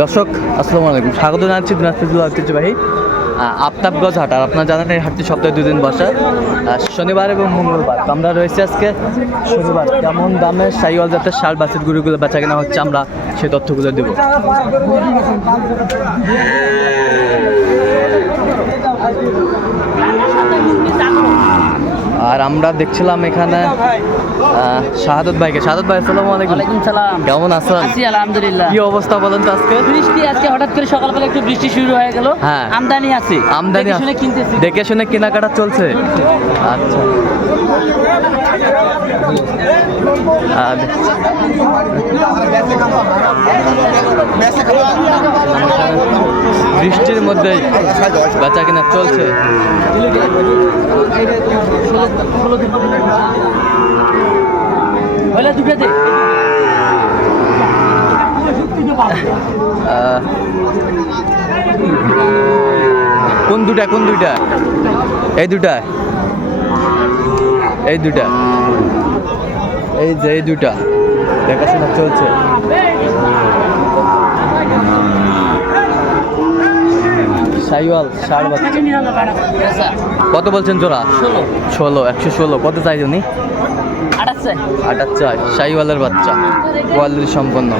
দর্শক আসসালামু আলাইকুম, স্বাগত জানাচ্ছি দিনাজপুর জেলা ঐতিহ্যবাহী আফতাবগঞ্জ হাট। আর আপনারা জানেন এই হাটটি সপ্তাহে 2 দিন বসে, শনিবার এবং মঙ্গলবার। তো আমরা রয়েছি আজকে শনিবার। কেমন দামে শাহিওয়াল জাতের ষাঁড় বাছুর গরুগুলো বেচা কেনা হচ্ছে, আমরা সেই তথ্যগুলো দেবো। আর আমরা দেখছিলাম এখানে শাহাদত ভাইকে। শাহাদত ভাই আসসালামু আলাইকুম। ওয়ালাইকুম সালাম। কেমন আছেন? আছি আলহামদুলিল্লাহ। কি অবস্থা বলেন তো আজকে? বৃষ্টি আজকে হঠাৎ করে সকালবেলা একটু বৃষ্টি শুরু হয়ে গেল। হ্যাঁ, আমদানি আছে, আমদানি দেখে শুনে কিনতেছি। দেখে শুনে কেনাকাটা চলছে। আচ্ছা, বৃষ্টির মধ্যেই বেচা কেনা চলছে। কোন দুটা? এই দুটা, এই যে এই দুটা দেখাশোনা চলছে। শাহিওয়াল ষাঁড় বাচ্চা কত বলছেন জোড়া? 16। 116। কত চাই উনি? 28 চাই। শাহিওয়ালের বাচ্চা, কোয়ালিটি সম্পন্ন।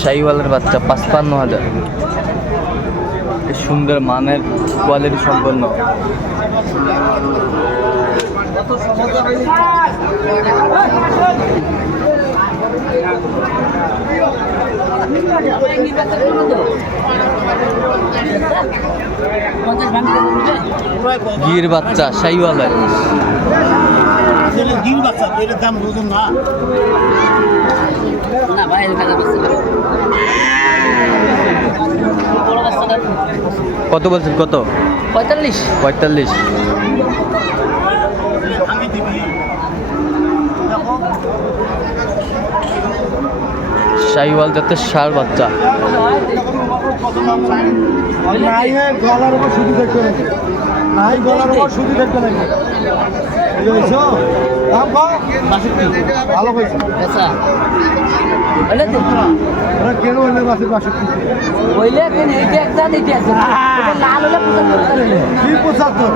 শাহিওয়ালের বাচ্চা 55,000। সুন্দর মানের, কোয়ালিটি সম্পন্ন। গির বাচ্চা শাহিওয়ালের। গির বাচ্চা এর দাম বুঝুন না। না ভাই, কত বলছেন? কত? 45। শাহিওয়াল জাতের ষাঁড় বাচ্চা। গলার উপর শুধু দেখতে নাকি, নাই গলার উপর শুধু দেখতে নাকি। ভালো হয়েছে কেন হইলে বাসের 62 হইলে কেন? এইটা একটা দিতে আছে, লাল হলে 75। কি 75?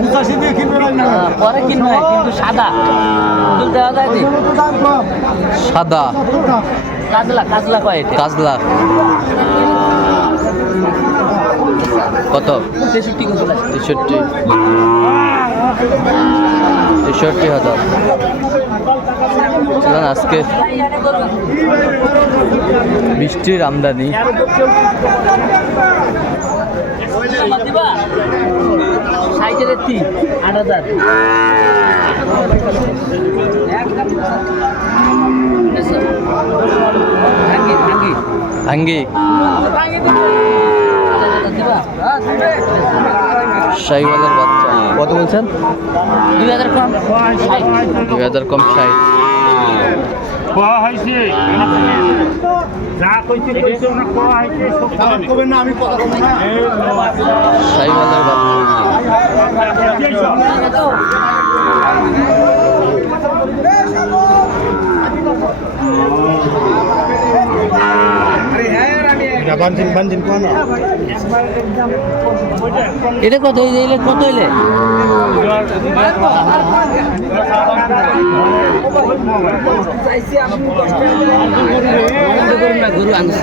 85 দিয়ে কিনবে না, পরে কিনবে, কিন্তু সাদা দুধ দেওয়া যায়। দাম কম, সাদা কাজলা কয় এটা? কাজলা কত? 63,000। আজকে বৃষ্টির আমদানি। সাইকেলের 8,000। ভাঙ্গি শাহিওয়ালের বাচ্চা কত বলছেন? 2,000 কম। 2,000 কম। 60। শাহিওয়ালের এটা কত হইলে? কত হইলে? গরু আনছে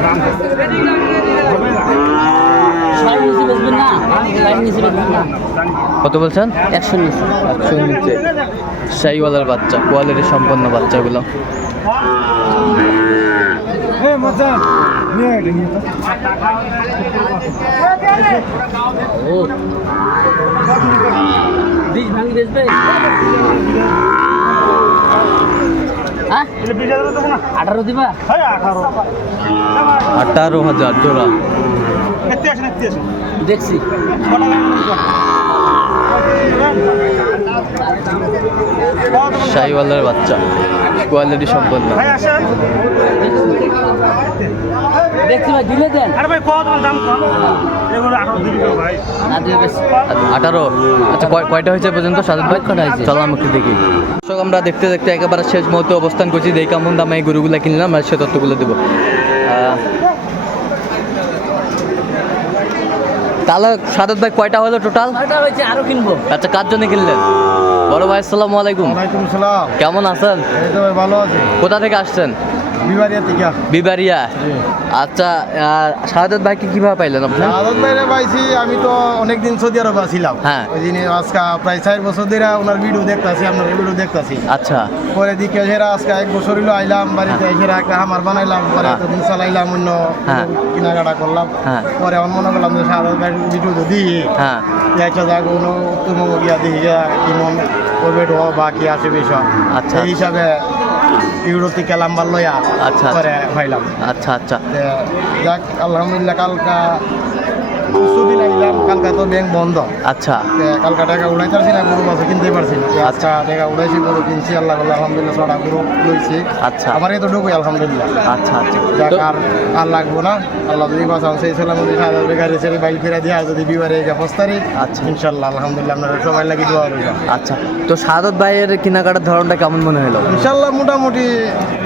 কত বলছেন? 100 নিচে। শাহিওয়ালের বাচ্চা, কোয়ালিটি সম্পন্ন বাচ্চাগুলো। বীজ ভাঙি বেচবে? 18 দিবা? 18,000 জোড়া। দেখছি শাহিওয়ালের বাচ্চা কোয়ালিটি সম্পন্ন। দেখছি ভাই দিলে দেন আরে ভাই কত দাম কম এগুলো 18 দিবি ভাই না দিয়ে বেশি 18। আচ্ছা কয়টা হয়েছে পর্যন্ত সাজেদ ভাই? কয়টা হয়েছে? চলো আমি একটু দেখি। দর্শক আমরা দেখতে দেখতে একেবারে শেষ মুহূর্তে অবস্থান করছি। দেখি কেমন দামে এই গরুগুলো কিনলাম আর সে তথ্যগুলো দেবো। তাহলে সাদত ভাই কয়টা হলো টোটাল? কয়টা হয়েছে আরো কিনবো। আচ্ছা কার জন্য কিনলেন? বড় ভাই আসসালামু আলাইকুম। ওয়ালাইকুম সালাম। কেমন আছেন? এই তো ভাই ভালো আছি। কোথা থেকে আসছেন? বিবারিয়া থেকে। বিবারিয়া। আচ্ছা শাহাদাত ভাইকে কিভাবে পাইলেন আপনি? আদত ভাইরে পাইছি, আমি তো অনেকদিন সৌদি আরবে ছিলাম। হ্যাঁ। ওই দিনে আজকে প্রায় 4 বছর ধরে ওনার ভিডিও দেখতাছি, আপনার ভিডিও দেখতাছি। আচ্ছা পরে দিকে হেরা আজকে 1 বছর হইলো আইলাম বাড়িতে, হেরা একটা হামার বানাইলাম, পরে হ্যাঁ। তো দিন চালাইলাম, অন্য হ্যাঁ। কেনাকাটা করলাম। হ্যাঁ। পরে আমার মনে করলাম যে সারা ভিডিও তো দিই হ্যাঁ একটা জায়গা কোনো উত্তম গিয়া দিই কি মন করবে বা কি আসে বিষয়। আচ্ছা। এই হিসাবে ইউরোপ থেকে লাম্বার লইয়া আচ্ছা। পরে পাইলাম। আচ্ছা আচ্ছা যে যাক আলহামদুলিল্লাহ, কালকা সুদিন আইলাম, কালকা তো ব্যাংক বন্ধ। আচ্ছা কালকা টাকা উড়াইতে পারছি না, গরু বাছুর কিনতে পারছি না। আচ্ছা। আচ্ছা টাকা উড়াইছি, গরু কিনছি, আল্লাহ করলে আলহামদুলিল্লাহ ছটা গরু লইছি। আচ্ছা আমার এই তো ঢুকুই আলহামদুলিল্লাহ। আচ্ছা আচ্ছা যাক তো- আর লাগবো না, আল্লাহ যদি বাঁচান সেই ছিলাম যদি সাদা গাড়ি ছেড়ে বাইক ফিরে দিয়ে আর যদি বিবারে এই অবস্থারই আচ্ছা। ইনশাল্লাহ আলহামদুলিল্লাহ আপনার সবাই লাগি দোয়া রইল। আচ্ছা তো শাহাদাত ভাইয়ের কেনাকাটার ধরনটা কেমন মনে হলো? ইনশাল্লাহ মোটামুটি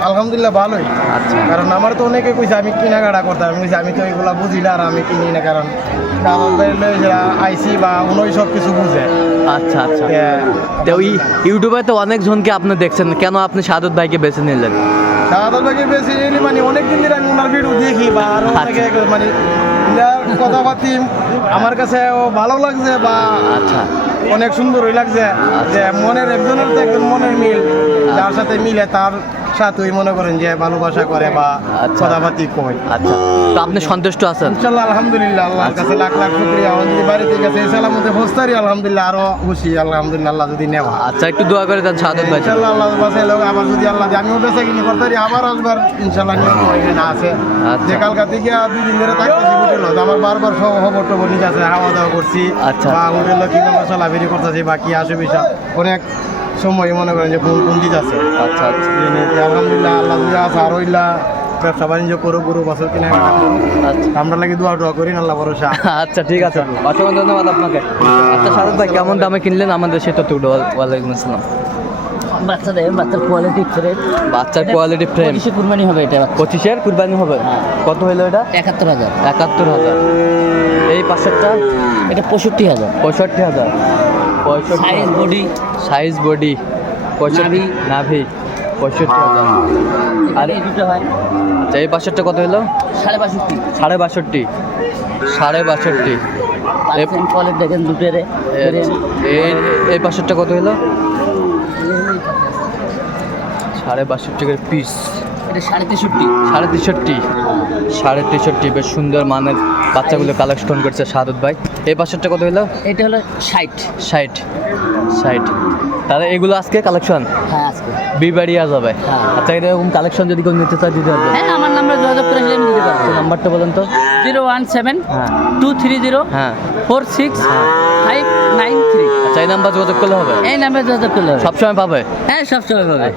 আলহামদুলিল্লাহ ভালোই। আচ্ছা কারণ আমার তো অনেকে কইছে আমি কেনাকাটা করতাম, আমি কইছি আমি তো এগুলা বুঝি না আর আমি কিনি না, কারণ আইসি বা উনি সব কিছু বুঝে। আচ্ছা আচ্ছা তো ইউটিউবে তো অনেক জনকে আপনি দেখছেন, কেন আপনি শাহাদাত ভাইকে বেছে নিলেন? সাদা ভাগে বেশি নিলি মানে অনেকদিন ধরে আমি ওনার ভিডিও দেখি বা আরো অনেকে মানে ইয়ার কথাবার্তি আমার কাছে ভালো লাগছে বা আচ্ছা অনেক সুন্দরই লাগছে যে মনের একজনের তো একজন মনের মিল, যার সাথে মিলে তার সাথেই মনে করেন যে ভালোবাসা করে বা আচ্ছা। কথাবার্তি কয়। আচ্ছা তো আপনি সন্তুষ্ট আছেন? ইনশাল্লাহ আলহামদুলিল্লাহ, আল্লাহর কাছে লাখ লাখ শুকরিয়া। আমার যদি বাড়িতে গেছে সালামতে ফস্তারি আলহামদুলিল্লাহ, আরো খুশি আলহামদুলিল্লাহ, আল্লাহ যদি নেওয়া। আচ্ছা একটু দোয়া করে দেন শাহাদাত ভাই। ইনশাল্লাহ আল্লাহ বাসায় লোক আবার যদি আল্লাহ আমিও বেঁচে কিনি করতারি আবার আসবার ইনশাল্লাহ নিয়ত এখানে আছে। আচ্ছা। যে কালকা থেকে 2 দিন ধরে থাকতেছি হোটেল, আমার বারবার সব খবর টবর নিতে আছে, খাওয়া দাওয়া করছি আচ্ছা। বা হোটেলে কিভাবে চলাফেরি করতেছি বা কি আসে বিষয় অনেক সময় মনে করেন যে কোন দিতে আছে। আচ্ছা আচ্ছা আলহামদুলিল্লাহ আল্লাহ দুয়া আছে আর হইলা ব্যবসা বাণিজ্য করো, গরু বছর কেনাকাটা করো, আচ্ছা আমরা লাগি দোয়া টোয়া করি, আল্লাহ ভরসা। আচ্ছা ঠিক আছে, অসংখ্য ধন্যবাদ আপনাকে। আচ্ছা শাহাদাত ভাই কেমন দামে কিনলেন আমাদের সেই তথ্যগুলো? ওয়ালাইকুম আসসালাম। বাচ্চা দেয়, বাচ্চার কোয়ালিটি ফ্রেম, বাচ্চার কোয়ালিটি ফ্রেম 25 কুরবানি হবে এটা। 25-এর কুরবানি হবে। হ্যাঁ। কত হলো এটা? 71,000। 71,000। এই পাশেরটা এটা 65,000। 65,000। সাইজ বডি সাইজ বডি 65 নাভি 65,000। আর এই দুটো হয় আচ্ছা এই পাশেরটা কত হলো? 65,500। 62.5 62.5 পার্সেন্ট কোয়ালিটি দেখেন দুটোরে। এই পাশেরটা কত হলো? 62.5 পিস। এটা 63.5। 63.5 63.5 বেশ সুন্দর মানের বাচ্চাগুলো কালেকশন করছে শাহাদাত ভাই। এই পাশেরটা কত হলো? এটা হলো 60। 60 তাহলে এগুলো আজকে কালেকশন হ্যাঁ আজকে বিবাড়িয়া যাবে। হ্যাঁ। আচ্ছা এরকম কালেকশন যদি কেউ নিতে চায় দিতে পারবে? হ্যাঁ আমার নাম্বার যোগাযোগ করে আমি দিতে পারবো। নাম্বারটা বলেন তো। 017 হ্যাঁ 230 হ্যাঁ 46 593। আচ্ছা এই নাম্বার যোগাযোগ করলে হবে? এই নাম্বার যোগাযোগ করলে হবে। সবসময় পাবে? হ্যাঁ সবসময় পাবে।